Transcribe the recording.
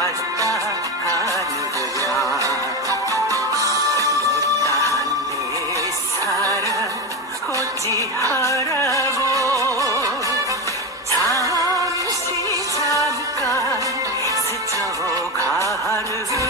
맞다 한 놀라 내 어디하려고 잠시 잠깐 스쳐가는